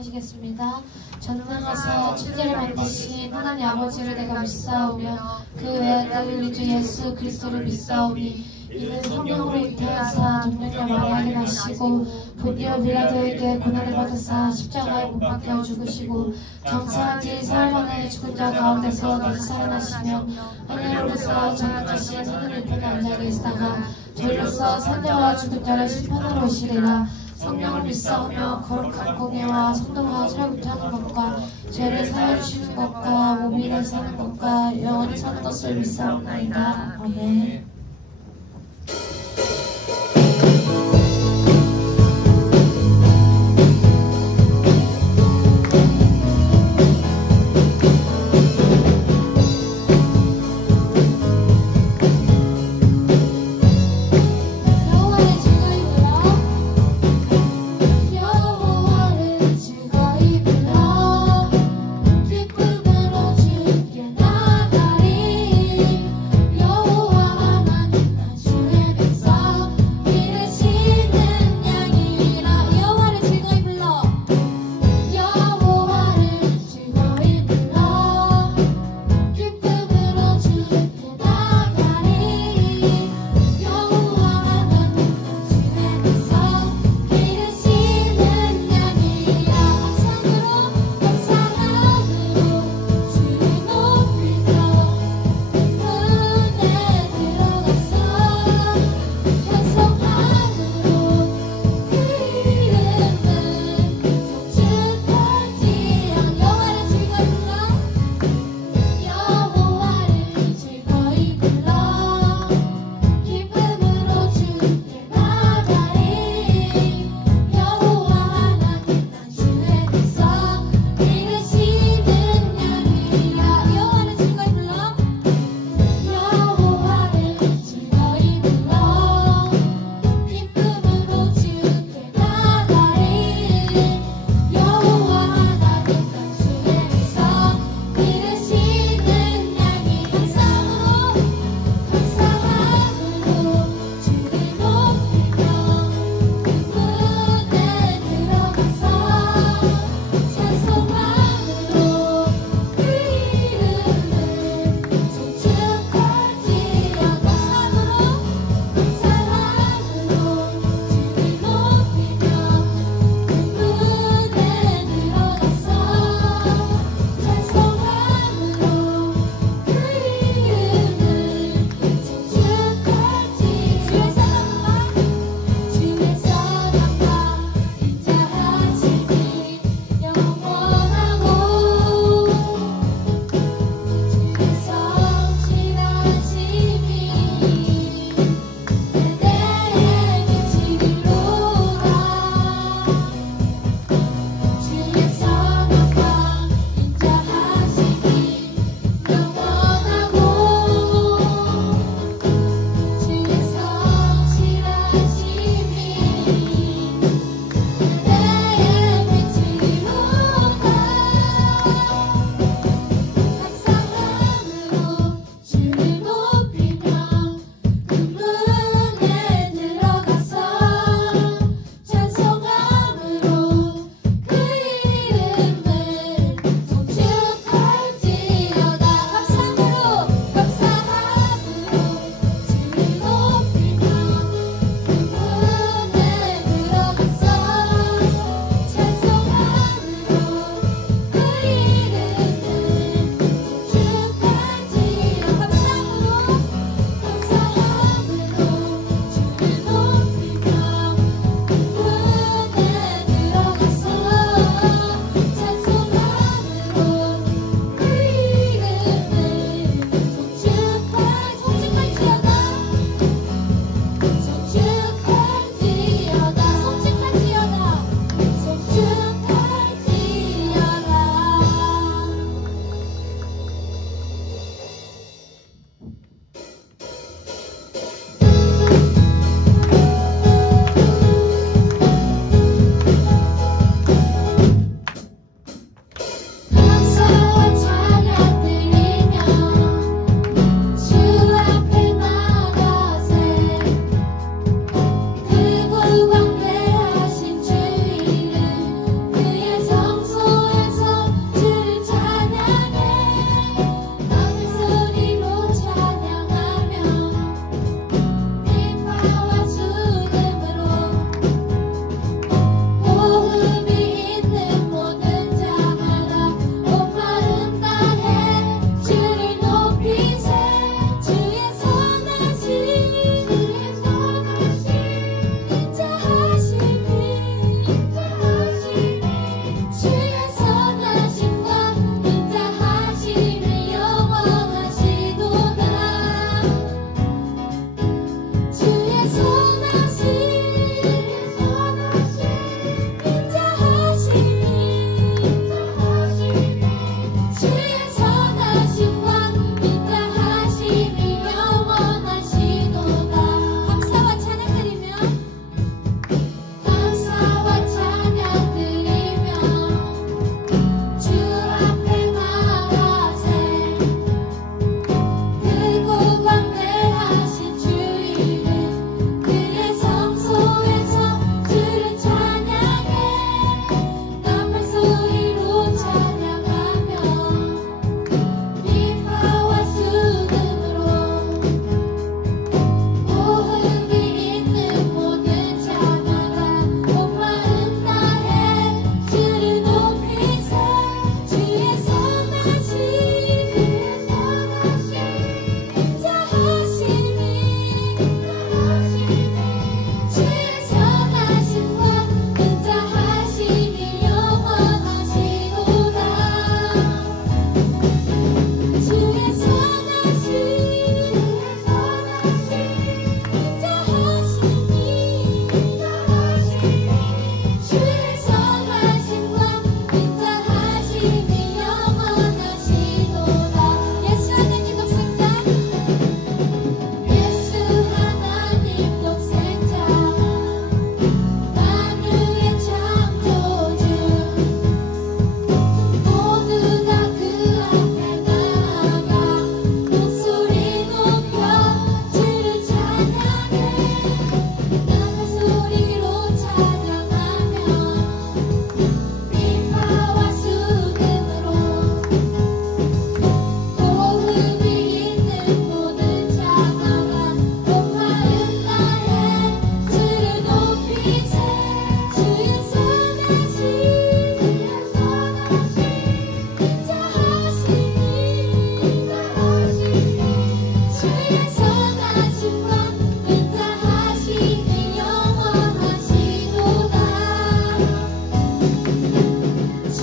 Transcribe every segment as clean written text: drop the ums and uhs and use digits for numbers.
찬양하시겠습니다. 전능하사 천지를 만드신 하나님 아버지를 내가 믿사오며 그 외아들 우리 주 예수 그리스도를 믿사오니 이는 성령으로 잉태하사 동정녀 마리아를 낳으시고 본디오 빌라도에게 고난을 받으사 십자가에 못 박혀 죽으시고 장사한 지 사흘 만에 죽은 자 가운데서 다시 살아나시며 하늘로서 전능하신 하늘 우편에 앉아 계시다가 저희로서 산자와 죽은 자를 심판하러 오시리라. 성령을 믿사오며 거룩한 공예와 성도가 살구타는 것과 죄를 사하주시는 것과 몸이 사는 것과 영원히 사는 것을 믿사옵나이다. 아멘. 여호와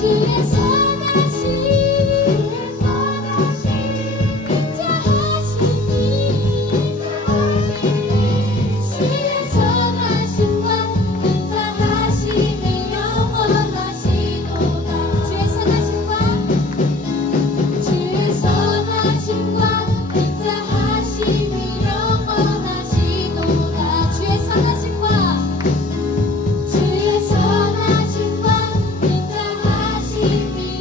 주의 선하심과 인자하심이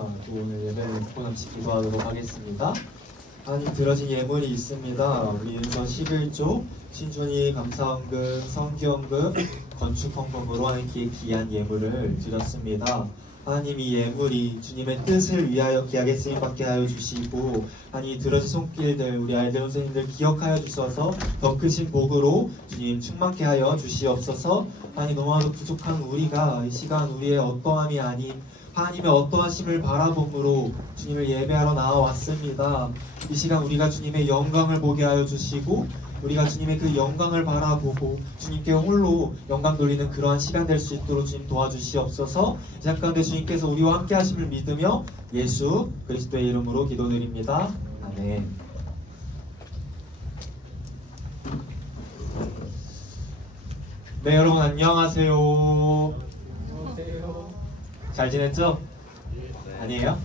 또 오늘 예배를 듣고 잠시 기도하도록 하겠습니다. 하나님 들어진 예물이 있습니다. 우리 윤서 11조 신준이 감사헌금, 성기헌금, 건축헌금으로 하나님께 귀한 예물을 드렸습니다. 하나님 이 예물이 주님의 뜻을 위하여 귀하게 쓰임받게 하여 주시고 하나님 들어진 손길들 우리 아이들 선생님들 기억하여 주셔서 더 크신 복으로 주님 충만케 하여 주시옵소서. 하나님 너무나도 부족한 우리가 이 시간 우리의 어떠함이 아닌 하나님의 어떠하심을 바라봄으로 주님을 예배하러 나와왔습니다. 이 시간 우리가 주님의 영광을 보게 하여 주시고 우리가 주님의 그 영광을 바라보고 주님께 홀로 영광 돌리는 그러한 시간 될 수 있도록 주님 도와주시옵소서. 이 시간 가운데 주님께서 우리와 함께 하심을 믿으며 예수 그리스도의 이름으로 기도드립니다. 아멘. 네, 여러분 안녕하세요. 잘 지냈죠? 아니에요?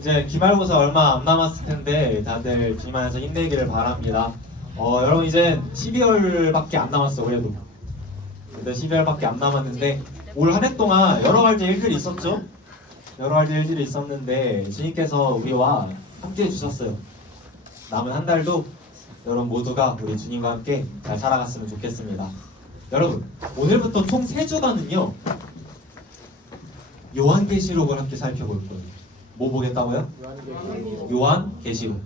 이제 기말고사 얼마 안 남았을 텐데 다들 주님 안에서 힘내기를 바랍니다. 여러분 이제 12월밖에 안 남았어. 그래도 12월밖에 안 남았는데 올 한 해 동안 여러 가지 일들이 있었죠? 여러 가지 일들이 있었는데 주님께서 우리와 함께 해주셨어요. 남은 한 달도 여러분 모두가 우리 주님과 함께 잘 살아갔으면 좋겠습니다. 여러분 오늘부터 총 3주간은요 요한계시록을 함께 살펴볼 거예요. 뭐 보겠다고요? 요한계시록.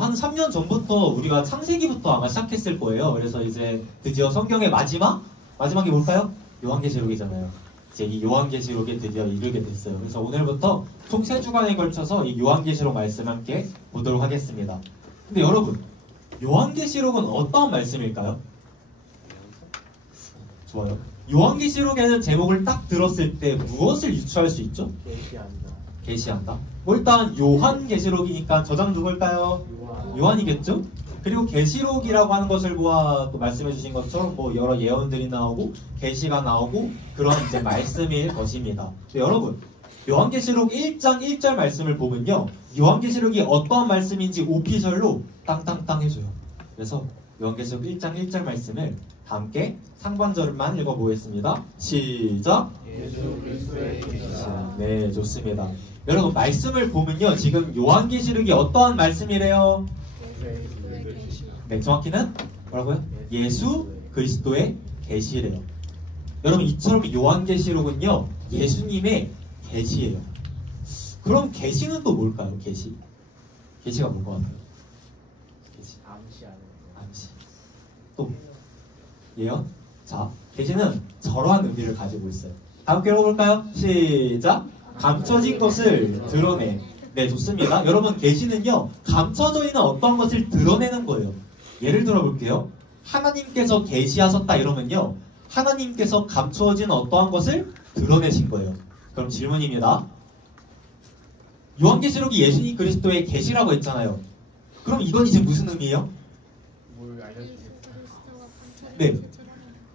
한 3년 전부터 우리가 창세기부터 아마 시작했을 거예요. 그래서 이제 드디어 성경의 마지막이 뭘까요? 요한계시록이잖아요. 이제 이 요한계시록에 드디어 이르게 됐어요. 그래서 오늘부터 총 3주간에 걸쳐서 이 요한계시록 말씀 함께 보도록 하겠습니다. 근데 여러분 요한계시록은 어떤 말씀일까요? 좋아요. 요한계시록에는 제목을 딱 들었을 때 무엇을 유추할 수 있죠? 계시한다. 일단 요한계시록이니까 저장 누굴까요? 요한이겠죠? 그리고 계시록이라고 하는 것을 보아 또 말씀해 주신 것처럼 뭐 여러 예언들이 나오고 계시가 나오고 그런 이제 말씀일 것입니다. 여러분 요한계시록 1장 1절 말씀을 보면요 요한계시록이 어떠한 말씀인지 오피셜로 땅땅땅 해줘요. 그래서 요한계시록 1장 1절 말씀을 다 함께 상반절만 읽어보겠습니다. 시작! 예수 그리스도의 계시라. 네, 좋습니다. 여러분 말씀을 보면요 지금 요한계시록이 어떠한 말씀이래요? 네, 정확히는 뭐라고요? 예수 그리스도의 계시래요. 여러분 이처럼 요한계시록은요 예수님의 계시예요. 그럼 계시는 또 뭘까요? 계시가 뭘 것 같아요? 계시. 암시. 또 예언? 자, 계시는 저러한 의미를 가지고 있어요. 다음 게 읽어볼까요? 시작! 감춰진 것을 드러내. 네, 좋습니다. 여러분 계시는요 감춰져 있는 어떤 것을 드러내는 거예요. 예를 들어 볼게요. 하나님께서 계시하셨다 이러면요 하나님께서 감추어진 어떠한 것을 드러내신 거예요. 그럼 질문입니다. 요한계시록이 예수님 그리스도의 계시라고 했잖아요. 그럼 이건 이제 무슨 의미예요? 뭘 알려주세요. 네,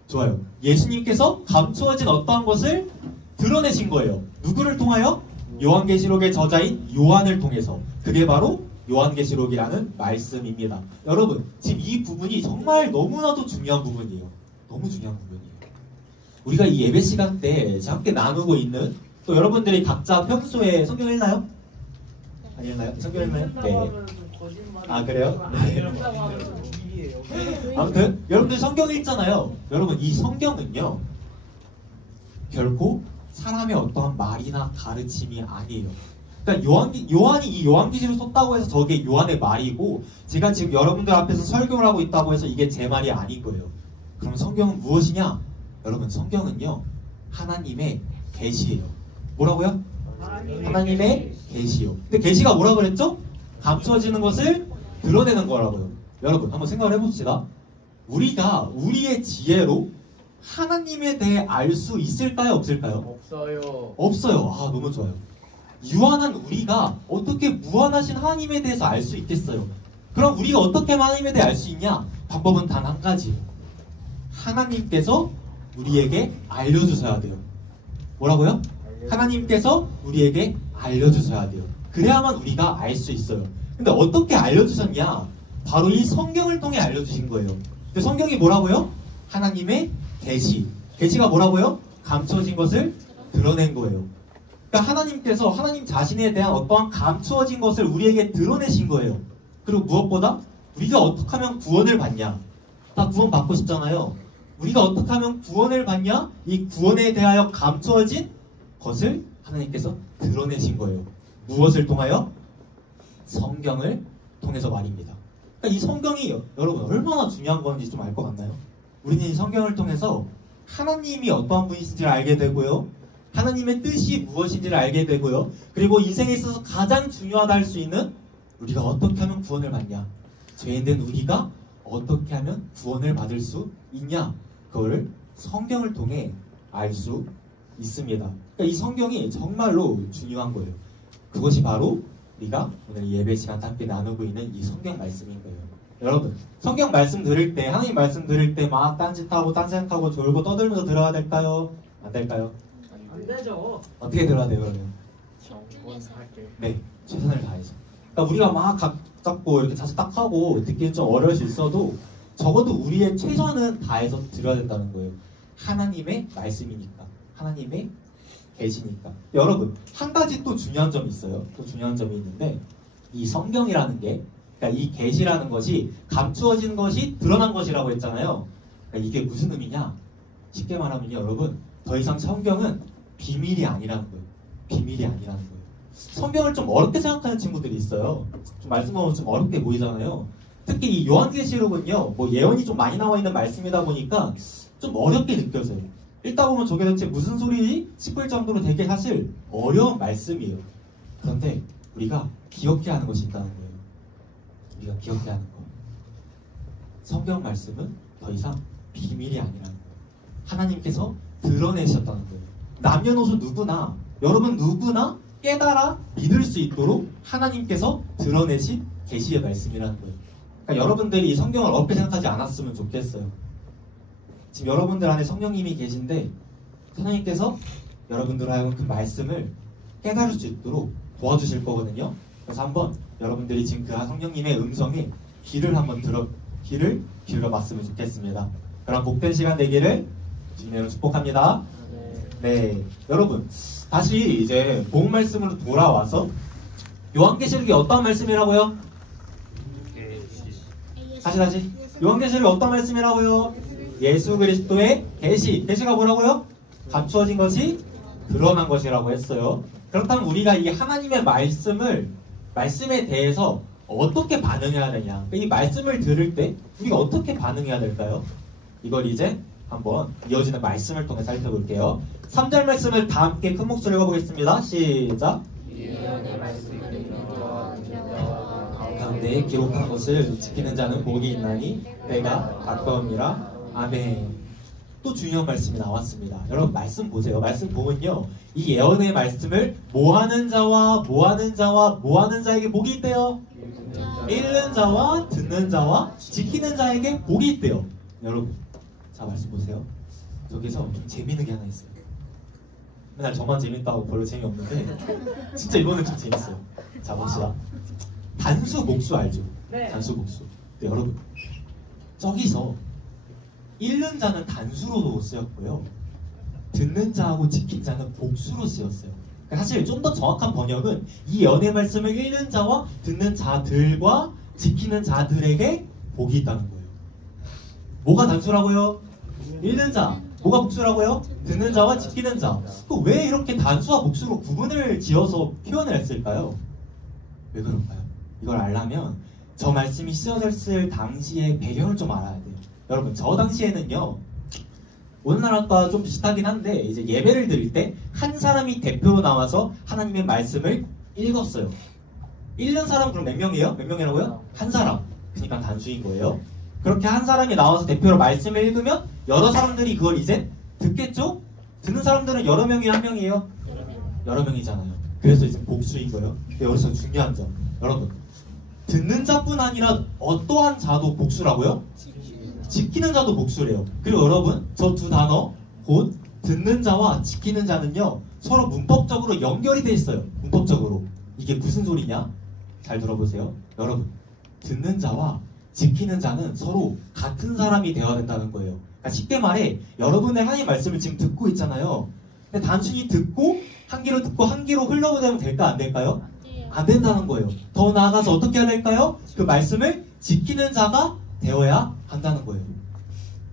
좋아요. 예수님께서 감추어진 어떠한 것을 드러내신 거예요. 누구를 통하여? 요한계시록의 저자인 요한을 통해서. 그게 바로 요한계시록이라는 말씀입니다. 여러분 지금 이 부분이 정말 너무나도 중요한 부분이에요. 너무 중요한 부분이에요. 우리가 이 예배 시간 때 함께 나누고 있는 또 여러분들이 각자 평소에 성경 읽나요? 안 읽나요? 성경 읽나요? 네. 아 그래요? 네. 아무튼 여러분들 성경 읽잖아요. 여러분 이 성경은요 결코 사람의 어떠한 말이나 가르침이 아니에요. 그러니까 요한이 이 요한계시록을 썼다고 해서 저게 요한의 말이고 제가 지금 여러분들 앞에서 설교를 하고 있다고 해서 이게 제 말이 아닌 거예요. 그럼 성경은 무엇이냐? 여러분 성경은요 하나님의 계시예요. 뭐라고요? 하나님의 계시요. 근데 계시가 뭐라 그랬죠? 감춰지는 것을 드러내는 거라고요. 여러분 한번 생각을 해봅시다. 우리가 우리의 지혜로 하나님에 대해 알 수 있을까요? 없을까요? 없어요. 없어요. 아 너무 좋아요. 유한한 우리가 어떻게 무한하신 하나님에 대해서 알 수 있겠어요? 그럼 우리가 어떻게 하나님에 대해 알 수 있냐? 방법은 단 한 가지예요. 하나님께서 우리에게 알려주셔야 돼요. 뭐라고요? 하나님께서 우리에게 알려주셔야 돼요. 그래야만 우리가 알 수 있어요. 근데 어떻게 알려주셨냐? 바로 이 성경을 통해 알려주신 거예요. 근데 성경이 뭐라고요? 하나님의 계시. 계시가 뭐라고요? 감춰진 것을 드러낸 거예요. 그러니까 하나님께서 하나님 자신에 대한 어떠한 감추어진 것을 우리에게 드러내신 거예요. 그리고 무엇보다 우리가 어떻게 하면 구원을 받냐? 다 구원 받고 싶잖아요. 우리가 어떻게 하면 구원을 받냐? 이 구원에 대하여 감추어진 것을 하나님께서 드러내신 거예요. 무엇을 통하여? 성경을 통해서 말입니다. 그러니까 이 성경이 여러분 얼마나 중요한 건지 좀 알 것 같나요? 우리는 이 성경을 통해서 하나님이 어떠한 분이신지를 알게 되고요. 하나님의 뜻이 무엇인지를 알게 되고요. 그리고 인생에 있어서 가장 중요하다 할 수 있는 우리가 어떻게 하면 구원을 받냐? 죄인된 우리가 어떻게 하면 구원을 받을 수 있냐? 그거를 성경을 통해 알 수 있습니다. 그러니까 이 성경이 정말로 중요한 거예요. 그것이 바로 우리가 오늘 예배 시간 함께 나누고 있는 이 성경 말씀인 거예요. 여러분, 성경 말씀 들을 때, 하나님 말씀 들을 때 막 딴짓하고 딴생각하고 졸고 떠들면서 들어야 될까요? 안 될까요? 안 되죠. 어떻게 들어야 돼요, 그러면? 할게. 네, 최선을 다해서. 그러니까 우리가 막 각 잡고 이렇게 자세 딱 하고 듣기는 좀 어려울 수 있어도 적어도 우리의 최선은 다해서 들어야 된다는 거예요. 하나님의 말씀이니까. 하나님의 계시니까. 여러분, 한 가지 또 중요한 점이 있어요. 또 중요한 점이 있는데 이 성경이라는 게, 그러니까 이 계시라는 것이 감추어진 것이 드러난 것이라고 했잖아요. 그러니까 이게 무슨 의미냐? 쉽게 말하면요, 여러분, 더 이상 성경은 비밀이 아니라는 거예요. 비밀이 아니라는 거예요. 성경을 좀 어렵게 생각하는 친구들이 있어요. 좀 말씀하면 좀 어렵게 보이잖아요. 특히 이 요한계시록은요, 뭐 예언이 좀 많이 나와 있는 말씀이다 보니까 좀 어렵게 느껴져요. 읽다 보면 저게 대체 무슨 소리지 싶을 정도로 되게 사실 어려운 말씀이에요. 그런데 우리가 기억해야 하는 것이 있다는 거예요. 우리가 기억해야 하는 거. 성경 말씀은 더 이상 비밀이 아니라는 거예요. 하나님께서 드러내셨다는 거예요. 남녀노소 누구나, 여러분 누구나 깨달아 믿을 수 있도록 하나님께서 드러내신 계시의 말씀이라는 거예요. 그러니까 여러분들이 이 성경을 어렵게 생각하지 않았으면 좋겠어요. 지금 여러분들 안에 성령님이 계신데 하나님께서 여러분들 하여금 그 말씀을 깨달을 수 있도록 도와주실 거거든요. 그래서 한번 여러분들이 지금 그 성령님의 음성에 귀를 기울여 봤으면 좋겠습니다. 그럼 복된 시간 되기를 주님으로 축복합니다. 네, 여러분 다시 이제 본 말씀으로 돌아와서 요한계시록이 어떤 말씀이라고요? 다시 요한계시록이 어떤 말씀이라고요? 예수 그리스도의 계시가 뭐라고요? 감추어진 것이 드러난 것이라고 했어요. 그렇다면 우리가 이 하나님의 말씀에 대해서 어떻게 반응해야 되냐? 이 말씀을 들을 때 우리가 어떻게 반응해야 될까요? 이걸 이제 한번 이어지는 말씀을 통해 살펴볼게요. 3절 말씀을 다 함께 큰 목소리로 읽어보겠습니다. 시작. 가운데 기록한 것을 지키는 자는 복이 있나니 때가 가까움이라. 아멘. 또 중요한 말씀이 나왔습니다. 여러분 말씀 보세요. 말씀 보면요, 이 예언의 말씀을 모하는 자에게 복이 있대요. 읽는 자와 듣는 자와 지키는 자에게 복이 있대요. 여러분, 자 말씀 보세요. 저기서 좀 재미있는 게 하나 있어요. 맨날 저만 재밌다고 별로 재미없는데 진짜 이번엔 좀 재밌어요. 자 봅시다. 단수 복수 알죠? 네. 단수 복수. 네, 여러분 저기서 읽는 자는 단수로 쓰였고요, 듣는 자하고 지킨 자는 복수로 쓰였어요. 그러니까 사실 좀 더 정확한 번역은 이 예언의 말씀을 읽는 자와 듣는 자들과 지키는 자들에게 복이 있다는 거예요. 뭐가 단수라고요? 읽는 자. 뭐가 복수라고요? 듣는 자와 지키는 자. 왜 이렇게 단수와 복수로 구분을 지어서 표현을 했을까요? 왜 그럴까요? 이걸 알려면 저 말씀이 쓰여졌을 당시의 배경을 좀 알아야 돼요. 여러분 저 당시에는요, 오늘날과 좀 비슷하긴 한데 이제 예배를 드릴 때 한 사람이 대표로 나와서 하나님의 말씀을 읽었어요. 읽는 사람 그럼 몇 명이에요? 몇 명이라고요? 한 사람. 그러니까 단수인 거예요. 그렇게 한 사람이 나와서 대표로 말씀을 읽으면 여러 사람들이 그걸 이제 듣겠죠? 듣는 사람들은 여러 명이 한 명이에요? 여러 명이잖아요. 그래서 이제 복수인 거예요. 여기서 중요한 점, 여러분 듣는 자뿐 아니라 어떠한 자도 복수라고요? 지키는 자도 복수래요. 그리고 여러분 저 두 단어 곧 듣는 자와 지키는 자는요 서로 문법적으로 연결이 돼 있어요. 문법적으로. 이게 무슨 소리냐? 잘 들어보세요. 여러분 듣는 자와 지키는 자는 서로 같은 사람이 되어야 된다는 거예요. 그러니까 쉽게 말해 여러분의 하나님 말씀을 지금 듣고 있잖아요. 근데 단순히 듣고 한 귀로 듣고 한 귀로 흘러보내면 될까 안 될까요? 안 된다는 거예요. 더 나아가서 어떻게 해야 될까요? 그 말씀을 지키는 자가 되어야 한다는 거예요.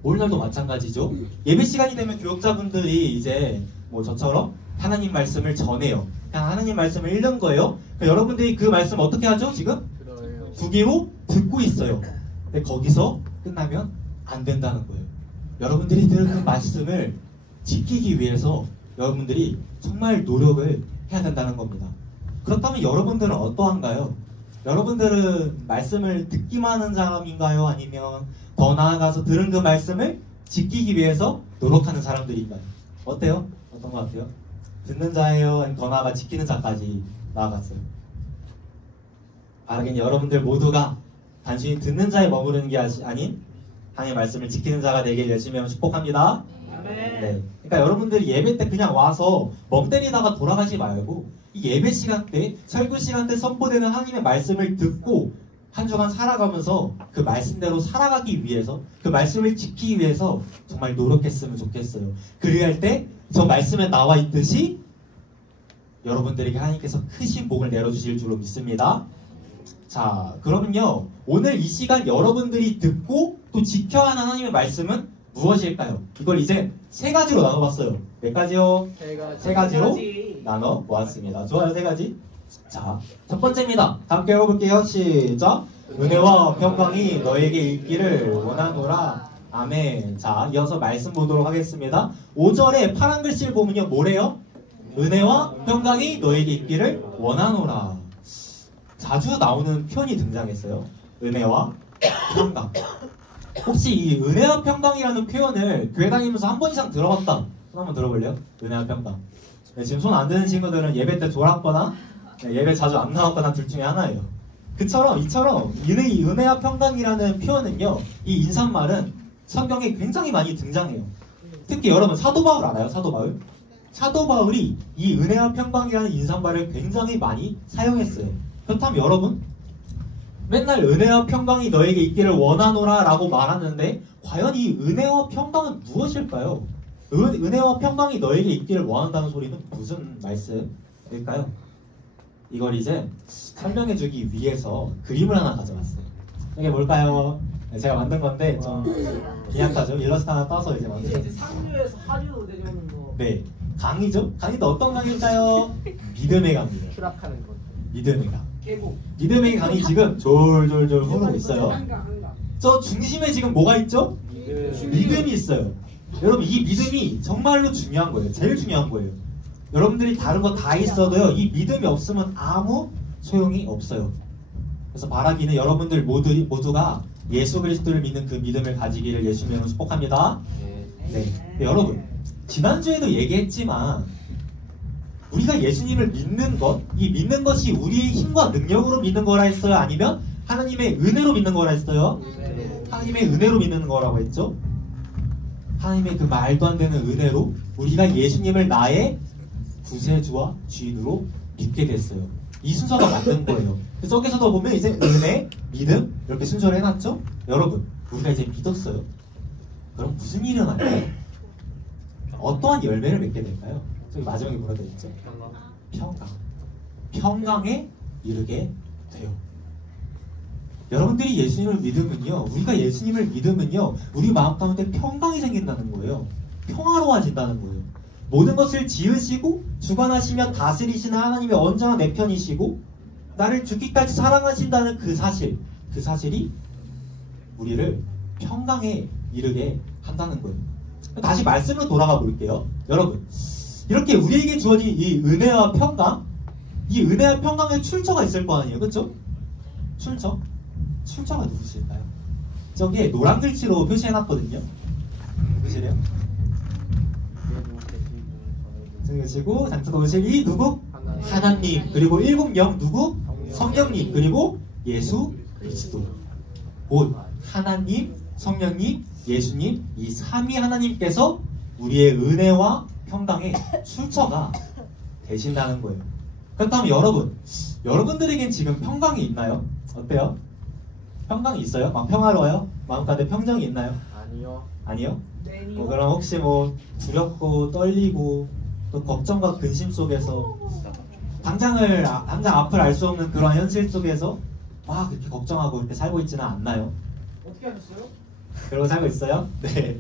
오늘날도 마찬가지죠. 예배 시간이 되면 교육자분들이 이제 뭐 저처럼 하나님 말씀을 전해요. 그냥 하나님 말씀을 읽는 거예요. 그러니까 여러분들이 그 말씀 어떻게 하죠? 지금? 두 귀로 듣고 있어요. 근데 거기서 끝나면 안 된다는 거예요. 여러분들이 들은 그 말씀을 지키기 위해서 여러분들이 정말 노력을 해야 된다는 겁니다. 그렇다면 여러분들은 어떠한가요? 여러분들은 말씀을 듣기만 하는 사람인가요? 아니면 더 나아가서 들은 그 말씀을 지키기 위해서 노력하는 사람들인가요? 어때요? 어떤 것 같아요? 듣는 자예요? 아니면 더 나아가 지키는 자까지 나아갔어요? 바라긴 여러분들 모두가 단순히 듣는 자에 머무르는 게 아닌 하나님의 말씀을 지키는 자가 되길 열심히 하면 축복합니다. 네. 그러니까 여러분들이 예배 때 그냥 와서 멍 때리다가 돌아가지 말고 이 예배 시간 때, 설교 시간 때 선포되는 하나님의 말씀을 듣고 한 주간 살아가면서 그 말씀대로 살아가기 위해서, 그 말씀을 지키기 위해서 정말 노력했으면 좋겠어요. 그래야 할 때 저 말씀에 나와 있듯이 여러분들에게 하나님께서 크신 복을 내려주실 줄로 믿습니다. 자, 그러면요, 오늘 이 시간 여러분들이 듣고 또 지켜야 하는 하나님의 말씀은 무엇일까요? 이걸 이제 세 가지로 나눠봤어요. 몇 가지요? 세 가지로 나눠보았습니다. 좋아요, 세 가지. 자, 첫 번째입니다. 함께 읽어볼게요. 시작. 은혜와 평강이 너에게 있기를 원하노라. 아멘. 자, 이어서 말씀 보도록 하겠습니다. 5절에 파란 글씨를 보면요, 뭐래요? 은혜와 평강이 너에게 있기를 원하노라. 자주 나오는 표현이 등장했어요. 은혜와 평강. 혹시 이 은혜와 평강이라는 표현을 교회 다니면서 한 번 이상 들어봤다? 손 한번 들어볼래요? 은혜와 평강. 네, 지금 손 안 드는 친구들은 예배 때 졸았거나 예배 자주 안 나왔거나 둘 중에 하나예요. 이처럼 이 은혜와 평강이라는 표현은요, 이 인사말은 성경에 굉장히 많이 등장해요. 특히 여러분 사도 바울 알아요? 사도 바울? 사도 바울이 이 은혜와 평강이라는 인사말을 굉장히 많이 사용했어요. 그렇다면 여러분, 맨날 은혜와 평강이 너에게 있기를 원하노라 라고 말하는데 과연 이 은혜와 평강은 무엇일까요? 은혜와 평강이 너에게 있기를 원한다는 소리는 무슨 말씀일까요? 이걸 이제 설명해주기 위해서 그림을 하나 가져왔어요. 이게 뭘까요? 제가 만든 건데 좀 비약하죠? 일러스트 하나 따서 이제 만든 이제 상류에서 하류 내려오는 거. 네, 강이죠? 강이도 어떤 강일까요? 믿음의 강이에요. 추락하는 거. 믿음의 강. 깨고. 믿음의 강이 지금 졸졸졸 흐르고 있어요. 한강. 저 중심에 지금 뭐가 있죠? 믿음이 있어요. 여러분, 이 믿음이 정말로 중요한 거예요. 제일 중요한 거예요. 여러분들이 다른 거 다 있어도요, 이 믿음이 없으면 아무 소용이 없어요. 그래서 바라기는 여러분들 모두가 예수 그리스도를 믿는 그 믿음을 가지기를 예수님으로 축복합니다. 네. 여러분, 지난주에도 얘기했지만 우리가 예수님을 믿는 것, 이 믿는 것이 우리의 힘과 능력으로 믿는 거라 했어요? 아니면 하나님의 은혜로 믿는 거라 했어요? 하나님의 은혜로 믿는 거라고 했죠? 하나님의 그 말도 안 되는 은혜로 우리가 예수님을 나의 구세주와 주인으로 믿게 됐어요. 이 순서가 맞는 거예요. 그래서 저기서도 보면 이제 은혜, 믿음 이렇게 순서를 해놨죠? 여러분, 우리가 이제 믿었어요. 그럼 무슨 일이 일어날까요? 어떠한 열매를 맺게 될까요? 저기 마지막에 뭐라 되어 있죠? 평강. 평강에 이르게 돼요. 여러분들이 예수님을 믿으면요, 우리가 예수님을 믿으면요, 우리 마음 가운데 평강이 생긴다는 거예요. 평화로워진다는 거예요. 모든 것을 지으시고 주관하시며 다스리시는 하나님이 언제나 내 편이시고 나를 죽기까지 사랑하신다는 그 사실이 우리를 평강에 이르게 한다는 거예요. 다시 말씀으로 돌아가 볼게요. 여러분, 이렇게 우리에게 주어진 이 은혜와 평강, 이 은혜와 평강의 출처가 있을 거 아니에요, 그렇죠? 출처가 누구실까요? 저기에 노란 글씨로 표시해놨거든요. 누구시래요? 계시고 장차 오실 이 누구? 하나님. 그리고 일곱 영 누구? 성령님. 그리고 예수 그리스도. 곧 하나님, 성령님, 예수님, 이 삼위 하나님께서 우리의 은혜와 평강의 출처가 되신다는 거예요. 그렇다면 여러분들에겐 지금 평강이 있나요? 어때요? 평강이 있어요? 막 평화로워요? 마음 가운데 평정이 있나요? 아니요. 아니요? 그럼 혹시 뭐 두렵고 떨리고 또 또 걱정과 근심 속에서 당장 앞을 알 수 없는 그런 현실 속에서 막 그렇게 걱정하고 이렇게 살고 있지는 않나요? 어떻게 하셨어요? 그러고 살고 있어요? 네.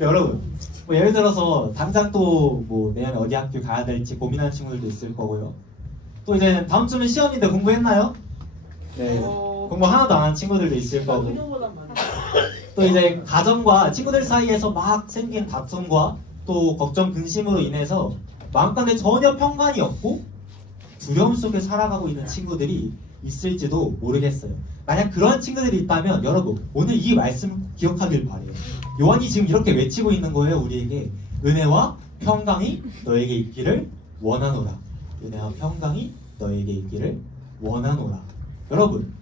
여러분, 뭐 예를 들어서 당장 또 뭐 내년에 어디 학교 가야 될지 고민하는 친구들도 있을 거고요. 또 이제 다음 주면 시험인데 공부했나요? 네. 공부 하나도 안 한 친구들도 있을 거고. 그녀보단 많이. 또 이제 가정과 친구들 사이에서 막 생긴 다툼과 또 걱정 근심으로 인해서 마음가짐에 전혀 평간이 없고 두려움 속에 살아가고 있는 친구들이 있을지도 모르겠어요. 만약 그런 친구들이 있다면 여러분 오늘 이 말씀 기억하길 바래요. 요한이 지금 이렇게 외치고 있는 거예요. 우리에게 은혜와 평강이 너에게 있기를 원하노라. 은혜와 평강이 너에게 있기를 원하노라. 여러분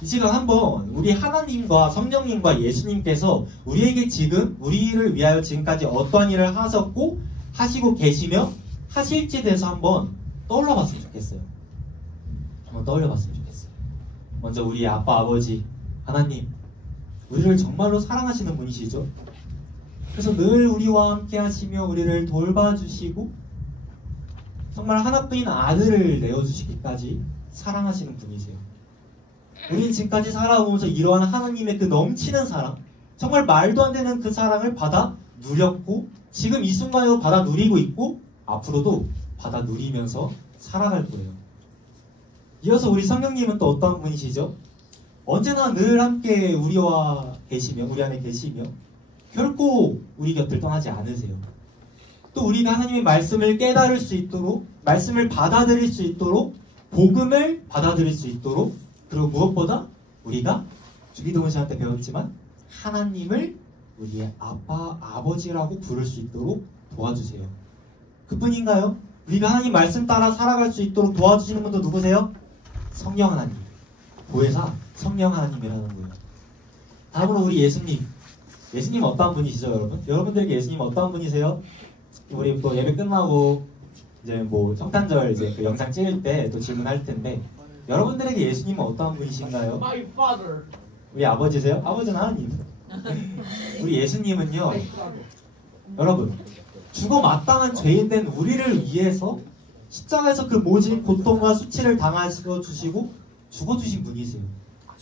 이 시간 한번 우리 하나님과 성령님과 예수님께서 우리에게 지금 우리를 위하여 지금까지 어떠한 일을 하셨고 하시고 계시며 하실지에 대해서 한번 떠올려 봤으면 좋겠어요. 한번 떠올려 봤으면 좋겠어요. 먼저 우리 아빠 아버지 하나님 우리를 정말로 사랑하시는 분이시죠. 그래서 늘 우리와 함께 하시며 우리를 돌봐주시고 정말 하나뿐인 아들을 내어주시기까지 사랑하시는 분이세요. 우리는 지금까지 살아오면서 이러한 하나님의 그 넘치는 사랑, 정말 말도 안 되는 그 사랑을 받아 누렸고 지금 이 순간에도 받아 누리고 있고 앞으로도 받아 누리면서 살아갈 거예요. 이어서 우리 성령님은 또 어떤 분이시죠? 언제나 늘 함께 우리와 계시며 우리 안에 계시며 결코 우리 곁을 떠나지 않으세요. 또 우리가 하나님의 말씀을 깨달을 수 있도록 말씀을 받아들일 수 있도록 복음을 받아들일 수 있도록 그리고 무엇보다 우리가 주기도문 시간 때 배웠지만 하나님을 우리의 아빠, 아버지라고 부를 수 있도록 도와주세요. 그뿐인가요? 우리가 하나님 말씀 따라 살아갈 수 있도록 도와주시는 분도 누구세요? 성령 하나님. 보혜사 성령 하나님이라는 거예요. 다음으로 우리 예수님. 예수님 어떠한 분이시죠, 여러분? 여러분들에게 예수님 어떠한 분이세요? 우리 또 예배 끝나고 이제 뭐 성탄절 이제 그 영상 찍을 때 또 질문할 텐데 여러분들에게 예수님은 어떠한 분이신가요? My father. 우리 아버지세요? 아버지는 하나님. 우리 예수님은요, 여러분 죽어 마땅한 죄인된 우리를 위해서 십자가에서 그 모진 고통과 수치를 당하셔 주시고 죽어주신 분이세요.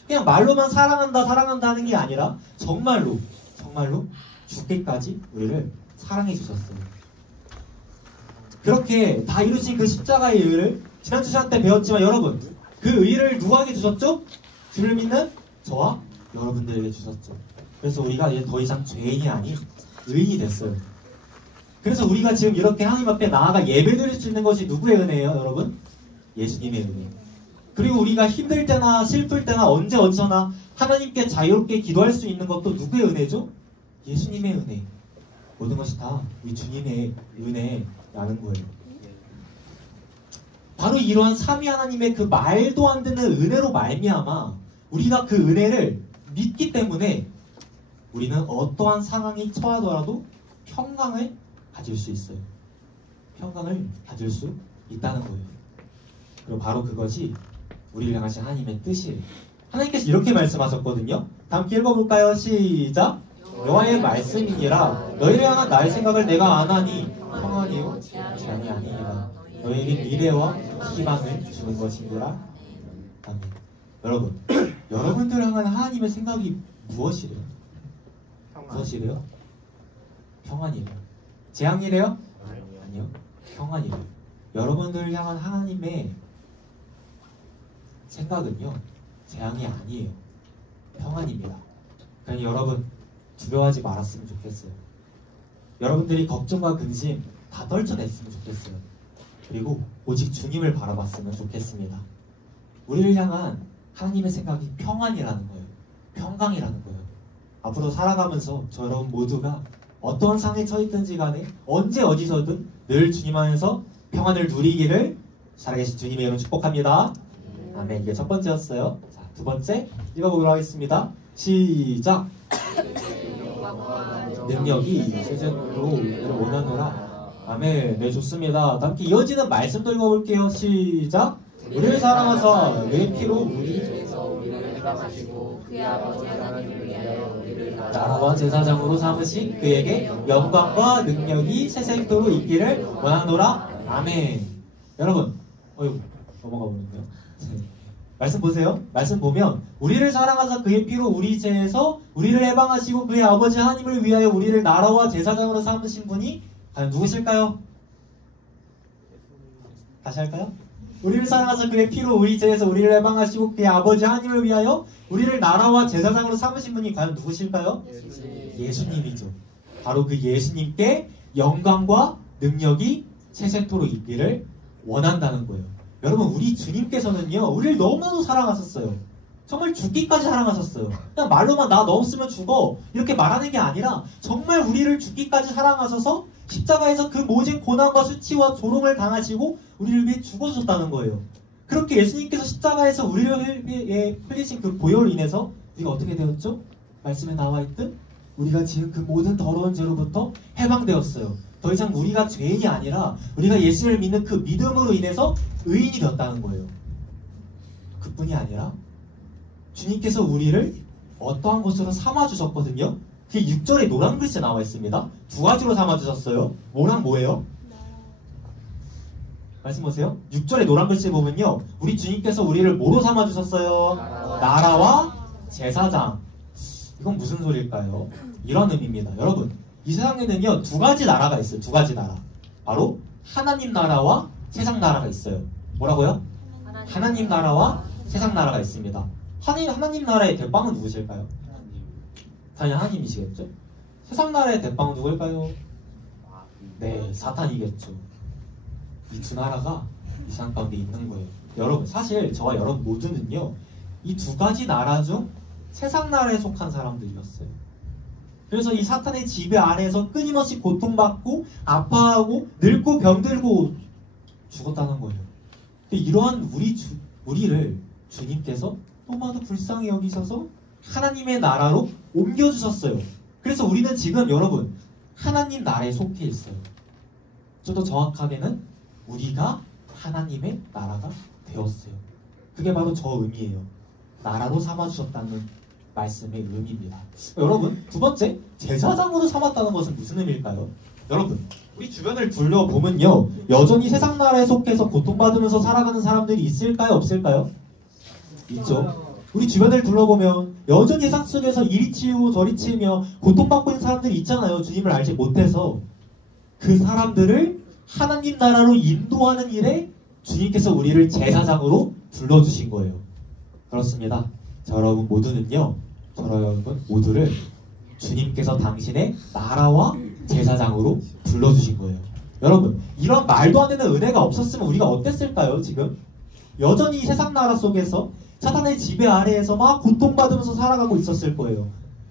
그냥 말로만 사랑한다 하는 게 아니라 정말로 죽기까지 우리를 사랑해 주셨어요. 그렇게 다 이루신 그 십자가의 의를 지난주 시간 때 배웠지만 여러분 그 의를 누구에게 주셨죠? 주를 믿는 저와 여러분들에게 주셨죠. 그래서 우리가 이제 더 이상 죄인이 아닌 의인이 됐어요. 그래서 우리가 지금 이렇게 하나님 앞에 나아가 예배드릴 수 있는 것이 누구의 은혜예요, 여러분? 예수님의 은혜. 그리고 우리가 힘들 때나 슬플 때나 언제 어디서나 하나님께 자유롭게 기도할 수 있는 것도 누구의 은혜죠? 예수님의 은혜. 모든 것이 다 우리 주님의 은혜라는 거예요. 바로 이러한 삼위 하나님의 그 말도 안 되는 은혜로 말미암아 우리가 그 은혜를 믿기 때문에 우리는 어떠한 상황이 처하더라도 평강을 가질 수 있어요. 평강을 가질 수 있다는 거예요. 그리고 바로 그것이 우리를 향하신 하나님의 뜻이에요. 하나님께서 이렇게 말씀하셨거든요. 다 함께 읽어볼까요? 시작! 여호와의 말씀이니라 너희를 향한 나의 생각을 내가 아나니 평안이요 재앙이 아니니라 너희에게 미래와 희망을 주는 것이니라. 아멘. 여러분 여러분들을 향한 하나님의 생각이 무엇이래요? 무엇이래요? 평안이래요. 재앙이래요? 아니요. 평안이래요. 여러분들을 향한 하나님의 생각은요 재앙이 아니에요. 평안입니다. 그러니 여러분 두려워하지 말았으면 좋겠어요. 여러분들이 걱정과 근심 다 떨쳐냈으면 좋겠어요. 그리고 오직 주님을 바라봤으면 좋겠습니다. 우리를 향한 하나님의 생각이 평안이라는 거예요. 평강이라는 거예요. 앞으로 살아가면서 저 여러분 모두가 어떤 상황에 처했든지 간에 언제 어디서든 늘 주님 안에서 평안을 누리기를 살아계신 주님의 이름으로 축복합니다. 아멘. 이게 첫 번째였어요. 자, 두 번째 읽어보도록 하겠습니다. 시작! 능력이 세전으로 우리를 원하노라. 아멘. 네, 좋습니다. 함께 이어지는 말씀도 읽어볼게요. 시작! 우리를 사랑하사 내 피로 우리 죄에서 우리를 예방하시고 그의 아버지 하나님을 위하여 우리를 나라와 제사장으로 삼으신 그에게 영광과 능력이 세세토록 있기를 원하노라. 아멘. 여러분, 넘어가 보는데요. 말씀 보세요. 말씀 보면 우리를 사랑하사 그의 피로 우리 죄에서 우리를 해방하시고 그의 아버지 하나님을 위하여 우리를 나라와 제사장으로 삼으신 분이 과연 누구실까요? 다시 할까요? 우리를 사랑하사 그의 피로 우리 죄에서 우리를 해방하시고 그의 아버지 하나님을 위하여 우리를 나라와 제사장으로 삼으신 분이 과연 누구실까요? 예수님이죠. 바로 그 예수님께 영광과 능력이 세세토록 있기를 원한다는 거예요. 여러분, 우리 주님께서는요, 우리를 너무나도 사랑하셨어요. 정말 죽기까지 사랑하셨어요. 그냥 말로만 나 너 없으면 죽어 이렇게 말하는 게 아니라 정말 우리를 죽기까지 사랑하셔서 십자가에서 그 모진 고난과 수치와 조롱을 당하시고 우리를 위해 죽어주셨다는 거예요. 그렇게 예수님께서 십자가에서 우리를 위해 흘리신 그 보혈로 인해서 우리가 어떻게 되었죠? 말씀에 나와있듯 우리가 지금 그 모든 더러운 죄로부터 해방되었어요. 더 이상 우리가 죄인이 아니라 우리가 예수를 믿는 그 믿음으로 인해서 의인이 되었다는 거예요. 그뿐이 아니라 주님께서 우리를 어떠한 것으로 삼아주셨거든요. 그게 6절에 노란 글씨에 나와 있습니다. 두 가지로 삼아주셨어요. 뭐랑 뭐예요? 말씀 보세요. 6절에 노란 글씨 보면요, 우리 주님께서 우리를 뭐로 삼아주셨어요? 나라와 제사장. 이건 무슨 소리일까요? 이런 의미입니다. 여러분, 이 세상에는요, 두 가지 나라가 있어요. 두 가지 나라. 바로 하나님 나라와 세상 나라가 있어요. 뭐라고요? 하나님 나라와 세상 나라가 있습니다. 하나님 나라의 대빵은 누구실까요? 당연히 하나님이시겠죠? 세상 나라의 대빵은 누구일까요? 네, 사탄이겠죠. 이 두 나라가 이 세상 가운데 있는 거예요. 여러분, 사실 저와 여러분 모두는요, 이 두 가지 나라 중 세상 나라에 속한 사람들이었어요. 그래서 이 사탄의 지배 아래에서 끊임없이 고통받고 아파하고 늙고 병들고 죽었다는 거예요. 근데 이러한 우리를 주님께서 너무나도 불쌍히 여기셔서 하나님의 나라로 옮겨주셨어요. 그래서 우리는 지금 여러분 하나님 나라에 속해 있어요. 좀 더 정확하게는 우리가 하나님의 나라가 되었어요. 그게 바로 저 의미예요. 나라로 삼아주셨다는 말씀의 의미입니다. 여러분, 두 번째, 제사장으로 삼았다는 것은 무슨 의미일까요? 여러분, 우리 주변을 둘러보면요, 여전히 세상 나라에 속해서 고통받으면서 살아가는 사람들이 있을까요? 없을까요? 있죠. 우리 주변을 둘러보면 여전히 세상 속에서 이리 치우고 저리 치우며 고통받고 있는 사람들이 있잖아요. 주님을 알지 못해서. 그 사람들을 하나님 나라로 인도하는 일에 주님께서 우리를 제사장으로 불러주신 거예요. 그렇습니다. 자, 여러분 모두는요, 여러분 모두를 주님께서 당신의 나라와 제사장으로 불러주신 거예요. 여러분, 이런 말도 안 되는 은혜가 없었으면 우리가 어땠을까요? 지금 여전히 세상 나라 속에서 사탄의 지배 아래에서 막 고통받으면서 살아가고 있었을 거예요.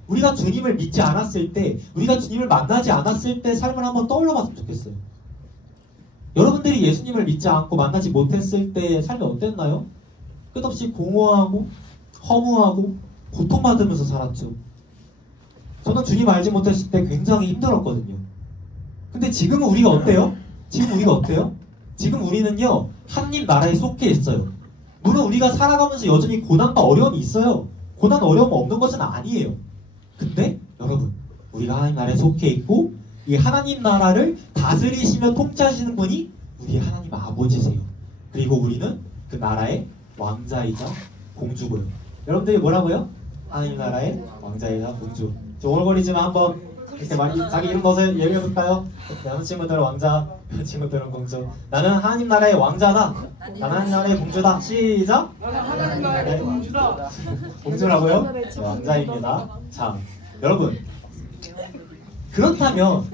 우리가 주님을 믿지 않았을 때, 우리가 주님을 만나지 않았을 때 삶을 한번 떠올려봤으면 좋겠어요. 여러분들이 예수님을 믿지 않고 만나지 못했을 때 삶이 어땠나요? 끝없이 공허하고 허무하고 고통받으면서 살았죠. 저는 주님 알지 못했을 때 굉장히 힘들었거든요. 근데 지금은 우리가 어때요? 지금 우리는요, 하나님 나라에 속해 있어요. 물론 우리가 살아가면서 여전히 고난과 어려움이 있어요. 고난 어려움 없는 것은 아니에요. 근데 여러분, 우리가 하나님 나라에 속해 있고 이 하나님 나라를 다스리시며 통치하시는 분이 우리 하나님 아버지세요. 그리고 우리는 그 나라의 왕자이자 공주고요. 여러분들이 뭐라고요? 하나님 나라의 왕자이자 공주. 좀 오글거리지만 한번 이렇게 자기 이름 벗어 얘기해볼까요? 남친구들은 왕자, 친구들은 공주. 나는 하나님 나라의 왕자다. 나는 하나님 나라의 공주다. 시작! 나는 하나님 나라의 공주다. 공주라고요? 네, 왕자입니다. 자, 여러분, 그렇다면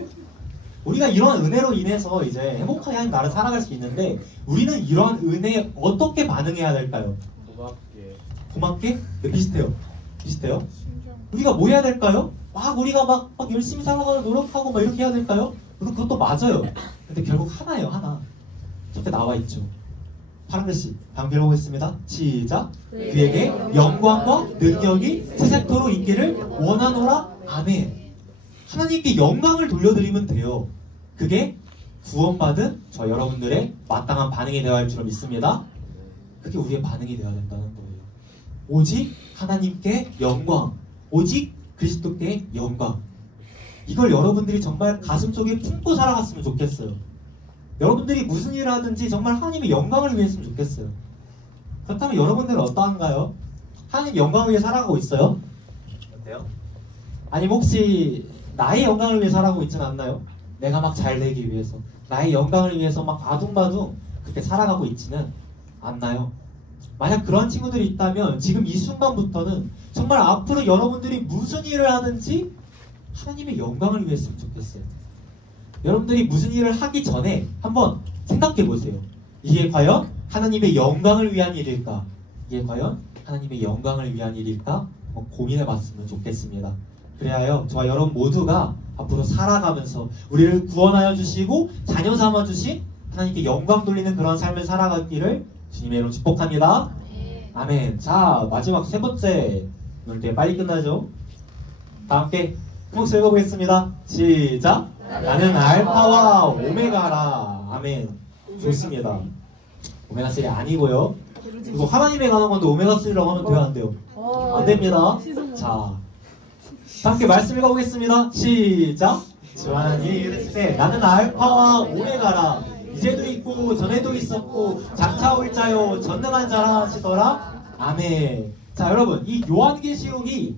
우리가 이런 은혜로 인해서 이제 행복하게 하나님 나라를 살아갈 수 있는데 우리는 이러한 은혜에 어떻게 반응해야 될까요? 고맙게? 네, 비슷해요. 우리가 뭐 해야 될까요? 우리가 막 열심히 살아가고 노력하고 막 이렇게 해야 될까요? 그것도 맞아요. 근데 결국 하나예요, 하나. 저렇게 나와있죠. 파란 글씨 방금 읽어보겠습니다. 시작. 그에게 영광과 능력이 세세토록 있기를 원하노라. 아멘. 하나님께 영광을 돌려드리면 돼요. 그게 구원받은 저 여러분들의 마땅한 반응이 되어야 할 줄 믿습니다. 그게 우리의 반응이 되어야 된다는 거예요. 오직 하나님께 영광, 오직 그리스도께 영광. 이걸 여러분들이 정말 가슴속에 품고 살아갔으면 좋겠어요. 여러분들이 무슨 일을 하든지 정말 하나님의 영광을 위해 했으면 좋겠어요. 그렇다면 여러분들은 어떠한가요? 하나님 영광을 위해 살아가고 있어요? 어때요? 아니면 혹시 나의 영광을 위해 살아가고 있지는 않나요? 내가 막 잘 되기 위해서, 나의 영광을 위해서 막 아둥바둥 그렇게 살아가고 있지는 않나요? 만약 그런 친구들이 있다면 지금 이 순간부터는 정말 앞으로 여러분들이 무슨 일을 하든지 하나님의 영광을 위해 했으면 좋겠어요. 여러분들이 무슨 일을 하기 전에 한번 생각해 보세요. 이게 과연 하나님의 영광을 위한 일일까? 이게 과연 하나님의 영광을 위한 일일까? 한번 고민해 봤으면 좋겠습니다. 그래야요, 저와 여러분 모두가 앞으로 살아가면서 우리를 구원하여 주시고 자녀 삼아 주신 하나님께 영광 돌리는 그런 삶을 살아가기를 주님의 이름으로 축복합니다. 아멘. 자, 마지막 세 번째. 오늘 되게 빨리 끝나죠? 다 함께 한번 읽어보겠습니다. 시작! 나는 알파와 오메가라. 아멘. 좋습니다. 오메가3 아니고요. 그리고 하나님에 관한 건데 오메가3라고 하면 돼요, 안 돼요? 안 됩니다. 자, 함께 말씀 읽어보겠습니다. 시작! 주 하나님 이르시되 나는 알파와 오메가라. 이제도 있고 전에도 있었고 장차 올 자요 전능한 자라 하시더라. 아멘. 자, 여러분, 이 요한계시록이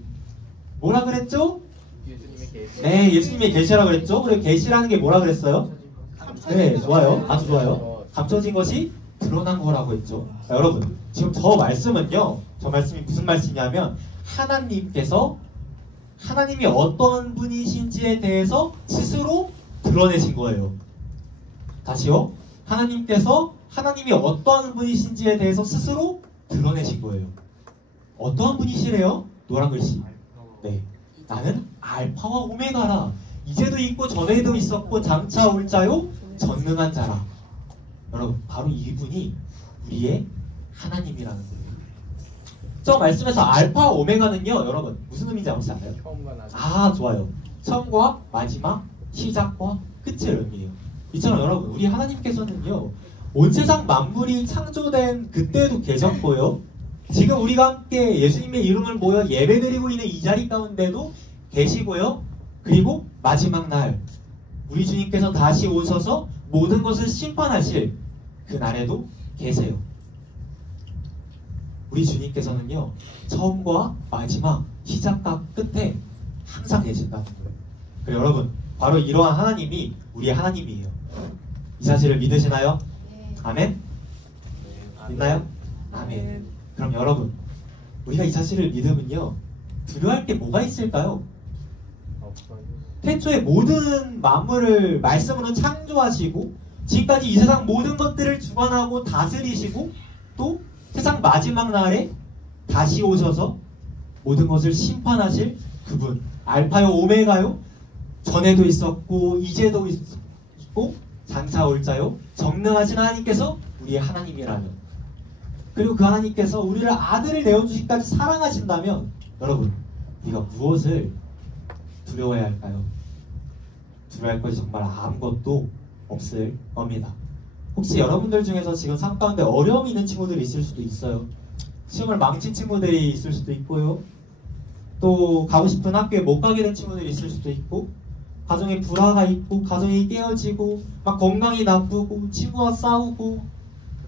뭐라 그랬죠? 네, 예수님의 계시라고 그랬죠? 그리고 계시라는 게 뭐라 그랬어요? 네, 좋아요. 아주 좋아요. 감춰진 것이 드러난 거라고 했죠. 자, 여러분, 지금 저 말씀은요, 저 말씀이 무슨 말씀이냐면 하나님께서 하나님이 어떤 분이신지에 대해서 스스로 드러내신 거예요. 다시요. 하나님께서 하나님이 어떠한 분이신지에 대해서 스스로 드러내신 거예요. 어떠한 분이시래요? 노란 글씨. 네. 나는 알파와 오메가라. 이제도 있고 전에도 있었고 장차 올 자요 전능한 자라. 여러분, 바로 이분이 우리의 하나님이라는 거예요. 저 말씀에서 알파 오메가는요, 여러분 무슨 의미인지 혹시 알아요? 아, 좋아요. 처음과 마지막, 시작과 끝의 의미예요. 이처럼 여러분, 우리 하나님께서는요, 온 세상 만물이 창조된 그때도 계셨고요, 지금 우리가 함께 예수님의 이름을 모여 예배드리고 있는 이 자리 가운데도 계시고요, 그리고 마지막 날 우리 주님께서 다시 오셔서 모든 것을 심판하실 그 날에도 계세요. 우리 주님께서는요, 처음과 마지막, 시작과 끝에 항상 계신다는 거예요. 그리고 여러분, 바로 이러한 하나님이 우리의 하나님이에요. 이 사실을 믿으시나요? 아멘? 믿나요? 아멘. 그럼 여러분, 우리가 이 사실을 믿으면요, 두려워할 게 뭐가 있을까요? 태초에 모든 만물을 말씀으로 창조하시고 지금까지 이 세상 모든 것들을 주관하고 다스리시고 또 세상 마지막 날에 다시 오셔서 모든 것을 심판하실 그분, 알파요 오메가요, 전에도 있었고 이제도 있고 장차 올 자요 전능하신 하나님께서 우리의 하나님이라면, 그리고 그 하나님께서 우리를 아들을 내어주시기까지 사랑하신다면, 여러분, 우리가 무엇을 두려워해야 할까요? 두려워할 것이 정말 아무것도 없을 겁니다. 혹시 여러분들 중에서 지금 삶 가운데 어려움이 있는 친구들이 있을 수도 있어요. 시험을 망친 친구들이 있을 수도 있고요, 또 가고 싶은 학교에 못 가게 된 친구들이 있을 수도 있고, 가정에 불화가 있고 가정이 깨어지고 막 건강이 나쁘고 친구와 싸우고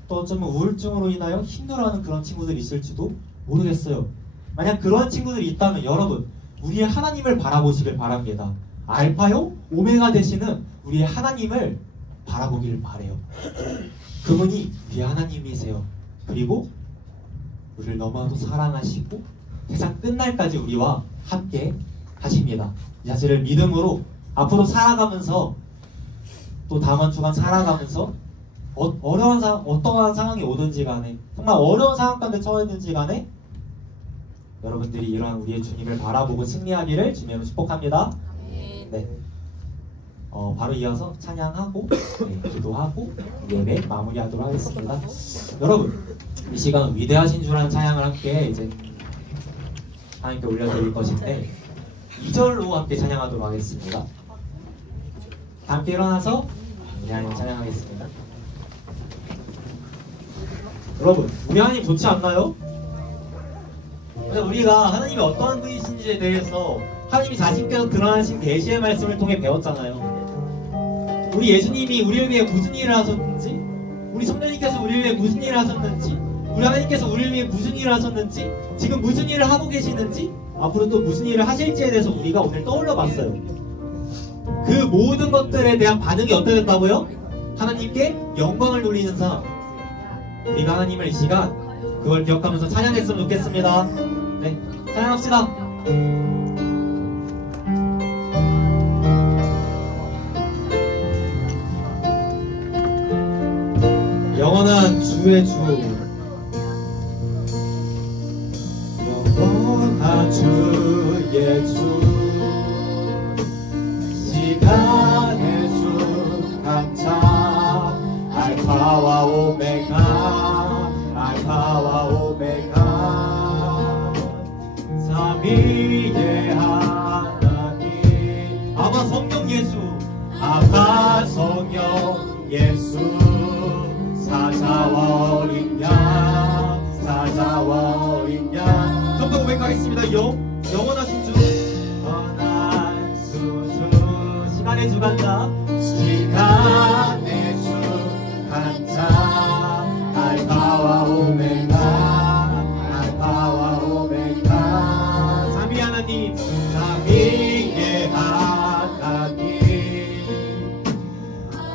또 어쩌면 우울증으로 인하여 힘들어하는 그런 친구들이 있을지도 모르겠어요. 만약 그런 친구들이 있다면 여러분, 우리의 하나님을 바라보시길 바랍니다. 알파요 오메가 되시는 우리의 하나님을 바라보기를 바래요. 그분이 우리의 하나님이세요. 그리고 우리를 너무나도 사랑하시고 세상 끝날까지 우리와 함께 하십니다. 이 사실을 믿음으로 앞으로 살아가면서, 또 다음 한 주간 살아가면서 어떠한 상황이 오든지 간에, 정말 어려운 상황 가운데 처해든지 간에 여러분들이 이러한 우리의 주님을 바라보고 승리하기를 주님으로 축복합니다. 네. 바로 이어서 찬양하고 기도하고 예배 마무리하도록 하겠습니다. 여러분, 이 시간 위대하신 주라는 찬양을 함께 이제 하나님께 올려드릴 것인데 2절로 함께 찬양하도록 하겠습니다. 함께 일어나서 우리 하나님 찬양하겠습니다. 여러분, 우리 하나님 좋지 않나요? 우리가 하나님이 어떠한 분이신지에 대해서 하나님이 자신께서 드러나신 계시의 말씀을 통해 배웠잖아요. 우리 예수님이 우리를 위해 무슨 일을 하셨는지, 우리 성령님께서 우리를 위해 무슨 일을 하셨는지, 우리 하나님께서 우리를 위해 무슨 일을 하셨는지, 지금 무슨 일을 하고 계시는지, 앞으로 또 무슨 일을 하실지에 대해서 우리가 오늘 떠올려 봤어요. 그 모든 것들에 대한 반응이 어떠했다고요? 하나님께 영광을 돌리는 삶. 우리가 하나님을 이 시간 그걸 기억하면서 찬양했으면 좋겠습니다. 네, 찬양합시다. 영원한 주의 주, 영원한 주의 주, 시간의 주 감사, 알파와 오메가, 알파와 오메가, 삼위의 하나님. 아바 성령 예수, 아바 성령 예수, 사자와 어린 양, 사자와 어린 양. 좀 더 고백하겠습니다. 영원하신 주, 영원한 주, 시간의 주 간다, 시간의 주 간다, 알파와 오메가, 알파와 오메가, 삼위 하나님, 삼위의 하나님,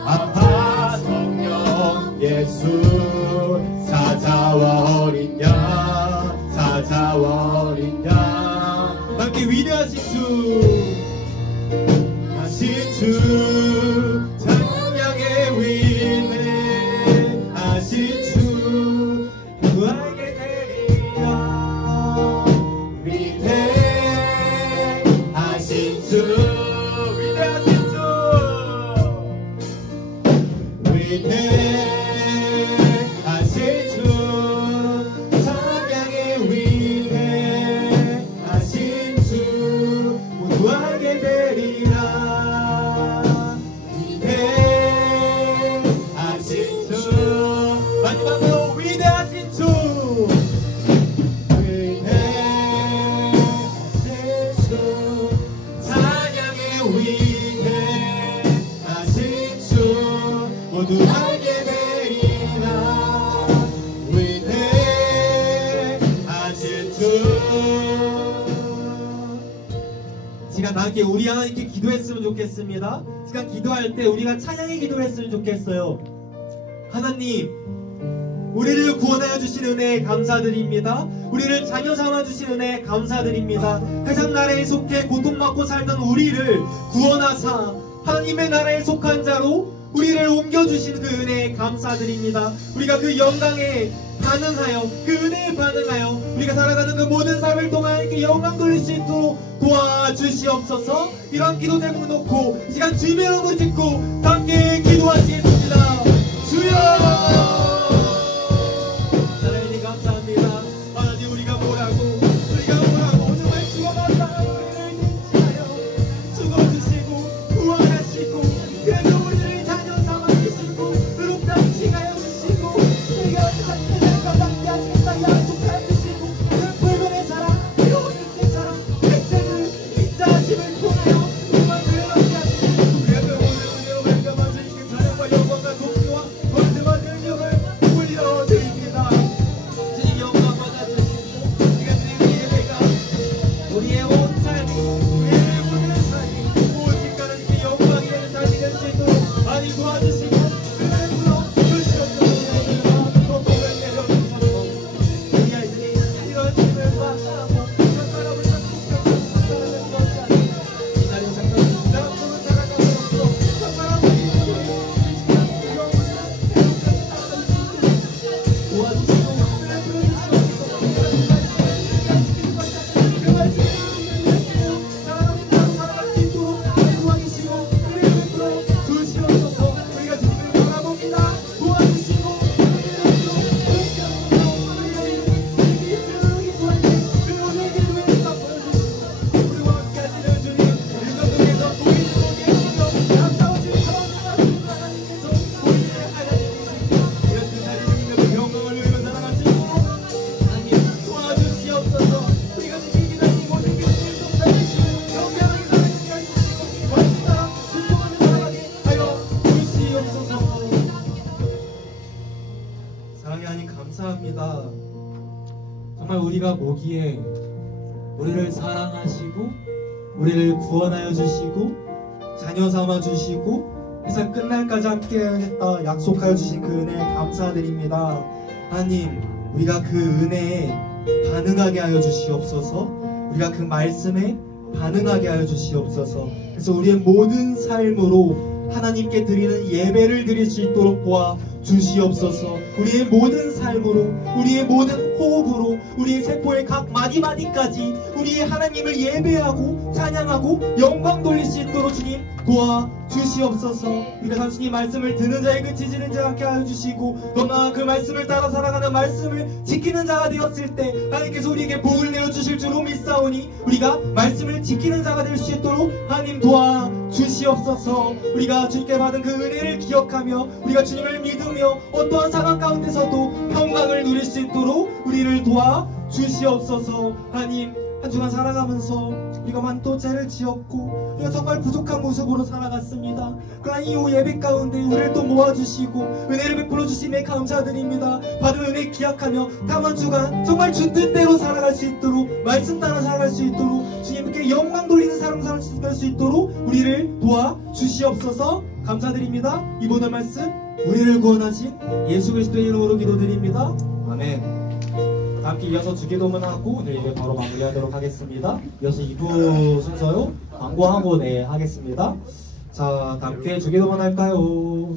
아빠 성령 예수, 사자와 어린 양, 사자와 어린 양. 함께 위대하신 주, 하신 주, 찬양의 위대 하신 주, 구하게 되리라. 위대 하신 주, 위대하신 주, 위대 하신 주, 찬양의 위대 하신 주, 구하게 되리라. 위대하신 주, 마지막으로 위대하신 주, 위대하신 주, 찬양의 위대하신 주, 모두 알게 되리라. 위대하신 주. 시간 다 함께 우리 하나님께 기도했으면 좋겠습니다. 시간 기도할 때 우리가 찬양의 기도를 했으면 좋겠어요. 하나님, 우리를 구원하여 주신 은혜에 감사드립니다. 우리를 자녀 삼아 주신 은혜에 감사드립니다. 세상 나라에 속해 고통받고 살던 우리를 구원하사 하나님의 나라에 속한 자로 우리를 옮겨주신 그 은혜에 감사드립니다. 우리가 그 영광에 반응하여, 그 은혜에 반응하여 우리가 살아가는 그 모든 삶을 통하여 이렇게 영광 돌릴 수 있도록 도와주시옵소서. 이런 기도 제목 놓고 시간 주님의 이름으로 짓고 함께 기도하시겠습니다. 주여! 하나님 감사합니다. 하나님 우리가 뭐라고 정말 죽어봤다 우리를 인치하여 죽어주시고 구원하시고, 그래서 우리를 자녀 삼아주시고 의롭다 칭하여 주시고, 우리가 하늘과 함께 하시겠다 약속해 주시고, 그 불변의 사랑, 이로운 인생 사랑, 백세를 인자하심을 통하여 정말 그렇게 하시고, 그래서 오늘 우리가 먼저 있는 사랑과 영광과 동료와 거듭한 능력을 올려드립니다. 주님 영광 받아주시고, 우리가 드리는 예배가 우리의 온 삶이, 우리의 모든 삶이 오직 하나님께 영광이 되는 삶이 될 수 있도록 많이 도와주시고, 은혜로 주시옵소서. 또 복을 내려주셔서 우리 아이들이 이런 힘을 만나고 이런 사람을 살아가는 것이 아니라 하나님 잠깐 나앞으로 살아가므로써 사랑하고 도와주시고 은혜 부어주시옵소서. 그 말씀을 우리가 보기에 우리를 사랑하시고 우리를 구원하여 주시고 자녀 삼아 주시고 세상 끝날까지 함께 하겠다 약속하여 주신 그 은혜에 감사드립니다. 하나님, 우리가 그 은혜에 반응하게 하여 주시옵소서. 우리가 그 말씀에 반응하게 하여 주시옵소서. 그래서 우리의 모든 삶으로 하나님께 드리는 예배를 드릴 수 있도록 도와 주시옵소서. 우리의 모든 삶으로, 우리의 모든 호흡으로, 우리의 세포의 각 마디마디까지 우리의 하나님을 예배하고 찬양하고 영광 돌릴 수 있도록 주님 도와 주시옵소서. 우리가 단순히 말씀을 듣는 자에 그치지는 자 않게 하여 주시고, 너나 그 말씀을 따라 살아가는 말씀을 지키는 자가 되었을 때 하나님께서 우리에게 복을 내어주실 줄로 믿사오니, 우리가 말씀을 지키는 자가 될 수 있도록 하나님 도와 주시옵소서. 우리가 주님께 받은 그 은혜를 기억하며 우리가 주님을 믿으며 어떠한 상황 가운데서도 평강을 누릴 수 있도록 우리를 도와 주시옵소서. 하나님, 한 주간 살아가면서 우리가 많은 죄를 지었고 우리가 정말 부족한 모습으로 살아갔습니다. 그러나 이 예배 가운데 우리를 또 모아주시고 은혜를 베풀어 주심에 감사드립니다. 받은 은혜 기약하며 다음 주간 정말 주 뜻대로 살아갈 수 있도록, 말씀 따라 살아갈 수 있도록, 주님께 영광 돌리는 삶을 살아갈 수 있도록 우리를 도와주시옵소서. 감사드립니다. 이 모든 말씀 우리를 구원하신 예수 그리스도의 이름으로 기도드립니다. 아멘. 함께 이어서 주기도문 하고 오늘 예배 바로 마무리하도록 하겠습니다. 이어서 2부 순서요 광고하고 하겠습니다. 자, 함께 주기도문 할까요?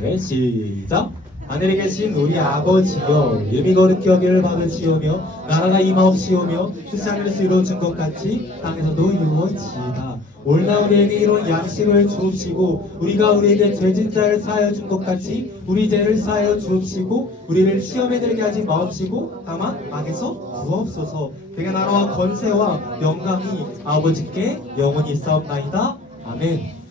네, 시작. 하늘에 계신 우리 아버지여, 이름이 거룩히 여기를 받으시오며 나라가 임하옵시오며 뜻이 하늘에서 이루어진 것 같이 땅에서도 이루어지이다. 오늘날 우리에게 이런 양식을 주옵시고 우리가 우리에게 죄진 자를 사하여 준 것 같이 우리 죄를 사하여 주옵시고 우리를 시험에 들게 하지 마옵시고 다만 악에서 구하옵소서. 내가 나라와 권세와 영광이 아버지께 영원히 있사옵나이다. 아멘.